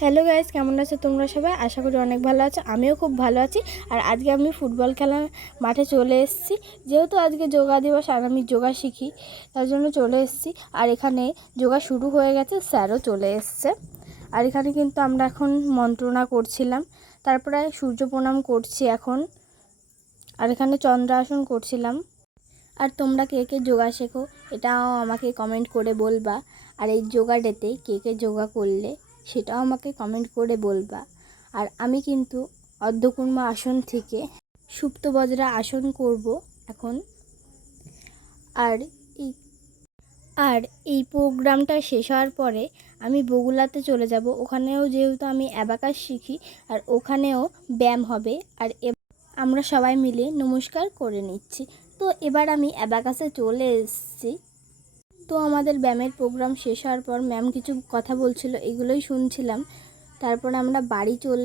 Hello guys, কেমন আছো তোমরা সবাই? আশা করি অনেক ভালো আছো। আমিও খুব ভালো আছি। আর আজকে আমি ফুটবল খেলার মাঠে চলে এসেছি। যেহেতু আজকে যোগা দিবস আর আমি যোগা শিখি, তার জন্য চলে এসেছি। আর এখানে যোগা শুরু হয়ে গেছে, স্যারও চলে এসছে। আর এখানে কিন্তু আমরা এখন মন্ত্রণা করছিলাম, তারপরে সূর্য প্রণাম করছি এখন। আর এখানে চন্দ্রাসন করছিলাম। আর তোমরা কে কে যোগা শেখো এটাও আমাকে কমেন্ট করে বলবা। আর এই যোগা ডেতে কে কে যোগা করলে সেটাও আমাকে কমেন্ট করে বলবা। আর আমি কিন্তু অর্ধকুর্মা আসন থেকে সুপ্ত বজ্রা আসন করব এখন। আর এই আর এই প্রোগ্রামটা শেষ হওয়ার পরে আমি বগুলাতে চলে যাব। ওখানেও যেহেতু আমি অ্যাবাকাস শিখি, আর ওখানেও ব্যায়াম হবে। আর আমরা সবাই মিলে নমস্কার করে নিচ্ছি। তো এবার আমি অ্যাবাকাসে চলে এসেছি। তো আমাদের ব্যায়ামের প্রোগ্রাম শেষ হওয়ার পর ম্যাম কিছু কথা বলছিল, এগুলোই শুনছিলাম। তারপর আমরা বাড়ি চলে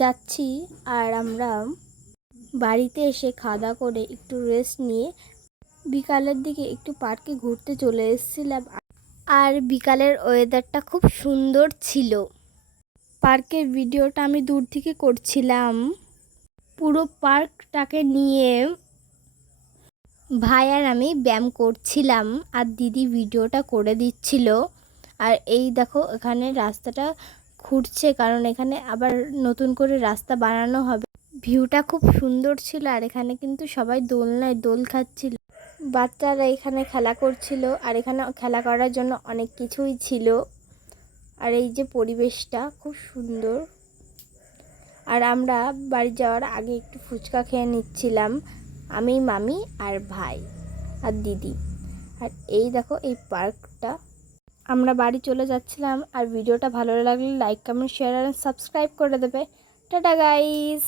যাচ্ছি। আর আমরা বাড়িতে এসে খাওয়া দাওয়া করে একটু রেস্ট নিয়ে বিকালের দিকে একটু পার্কে ঘুরতে চলে এসেছিলাম। আর বিকালের ওয়েদারটা খুব সুন্দর ছিল। পার্কের ভিডিওটা আমি দূর থেকে করছিলাম। পুরো পার্কটাকে নিয়ে ভাই আর আমি ব্যায়াম করছিলাম, আর দিদি ভিডিওটা করে দিচ্ছিল। আর এই দেখো এখানে রাস্তাটা খুঁড়ছে, কারণ এখানে আবার নতুন করে রাস্তা বানানো হবে। ভিউটা খুব সুন্দর ছিল। আর এখানে কিন্তু সবাই দোলনায় দোল খাচ্ছিল, বাচ্চারা এখানে খেলা করছিল। আর এখানে খেলা করার জন্য অনেক কিছুই ছিল। আর এই যে পরিবেশটা খুব সুন্দর। আর আমরা বাড়ি যাওয়ার আগে একটু ফুচকা খেয়ে নিচ্ছিলাম, আমি, মামি আর ভাই আর দিদি। আর এই দেখো এই পার্কটা। আমরা বাড়ি চলে যাচ্ছিলাম। আর ভিডিওটা ভালো লাগলে লাইক, কমেন্ট, শেয়ার আর সাবস্ক্রাইব করে দেবে। Tata guys.